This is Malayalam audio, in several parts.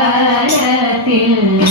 കിടപ്പില്ലമ്പലത്തിൽ സ്നേഹസ്വരൂപനായി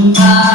Bye.